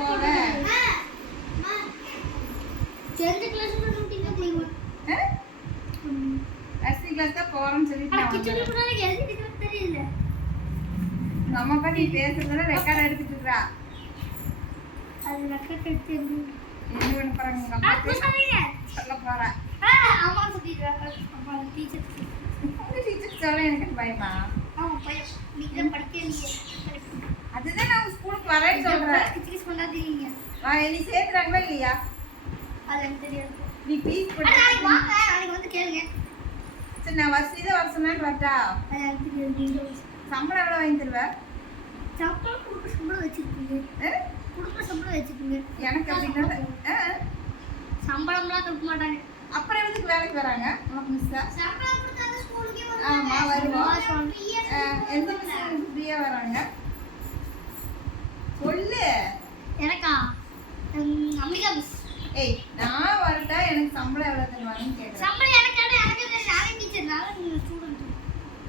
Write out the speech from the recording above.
போவேன். தெரிஞ்ச கிளாஸ் பண்ணிட்டீங்க தெரியுமா? நர்சரி கிளாஸ் தான் போறேன்னு சொல்லிட்டு நான் கிச்சன்ல கூட எழுதிட்டு தெரியல. நம்ம அப்பா நீ பேசுறதுல ரெக்கார்ட் எடுத்துட்டு இருக்கா. அது ரெக்கார்ட் எடுத்து என்ன பண்ண போறாங்க உங்க அம்மா சொல்ல போறேன். ஆமா சொல்லிடுறாங்க. அம்மா டீச்சர் டீச்சர் சொல்ல எனக்கு பயமா. ஆமா பையன் நீங்க படிக்கலையே. அதுதான் நான் ஸ்கூலுக்கு வரேன்னு சொல்றேன். டீச்சர்ஸ் பண்ணாதீங்க. நீ சேர்த்துறாங்களா இல்லையா? அது எனக்கு தெரியாது. நீ ஃபீஸ் போட்டு நாளைக்கு வாங்க, நாளைக்கு வந்து கேளுங்க. சரி நான் வசதி தான் வர சொன்னேன்னு வரட்டா? அது எனக்கு தெரியாது. சம்பளம் எவ்வளோ வாங்கி தருவ? சம்பளம் குடும்ப சம்பளம் வச்சிருக்கீங்க. குடும்ப சம்பளம் வச்சிருக்கீங்க. எனக்கு அப்படின்னா சம்பளம்லாம் கொடுக்க மாட்டாங்க. அப்புறம் எதுக்கு வேலைக்கு வராங்க உனக்கு மிஸ்ஸா? சம்பளம் கொடுத்தாங்க ஸ்கூலுக்கே வருவாங்க. ஆமா வருவோம். எந்த மிஸ் ஃப்ரீயா வராங்க சொல்லு. எனக்கா அம்பிகா மிஸ். ஏய் நான் வரட்டா எனக்கு சம்பளம் எவ்வளோ தருவாங்கன்னு கேட்குறேன்.